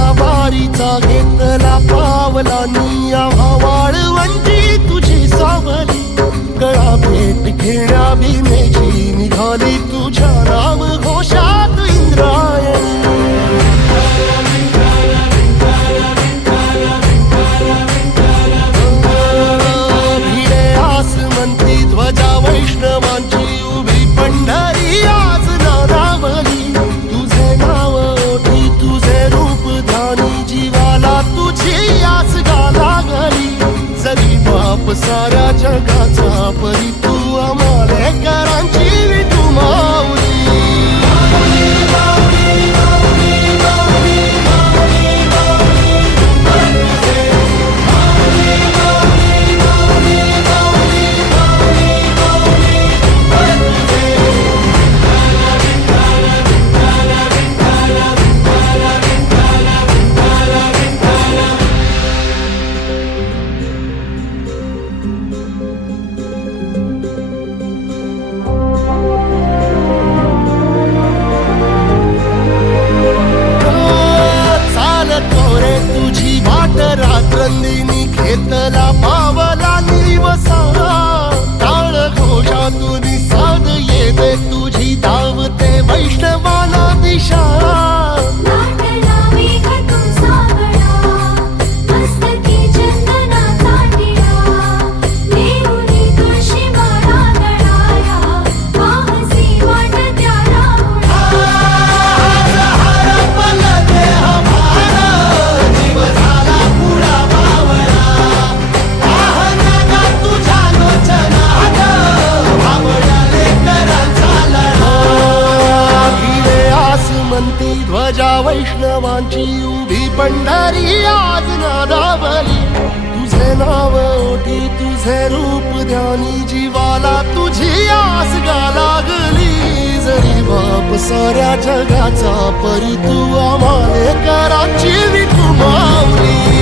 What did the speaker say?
असा वारीचा घेतला पावला निया वाळवंटी तुझी सावली गळा भेट घेण्या भीमेची निघाली तुझ्या नाम घोषात इंद्रायणी भिडे आसमंती ध्वजा वैष्णवांची उभी पंढरी आज नारावली तुझे नाव ओठी तुझे रूप ध्यानी जीवाला तुझी आस गाला गली जरी बाप साऱ्या जगाचा परी तू आमालेकरांची विठू माऊली रात्रंदिनी घेतला पावला निवसा टाळ घोषातून साध येते तुझी धावते वैष्णवाला दिशा ध्वजा वैष्णवांची उभी पंढरी आज नादावली तुझे नाव ओठी तुझे रूप ध्यानी जीवाला तुझी आस गा लागली जरी बाप साऱ्या जगाचा परी तू आमालेकरांची विठू माऊली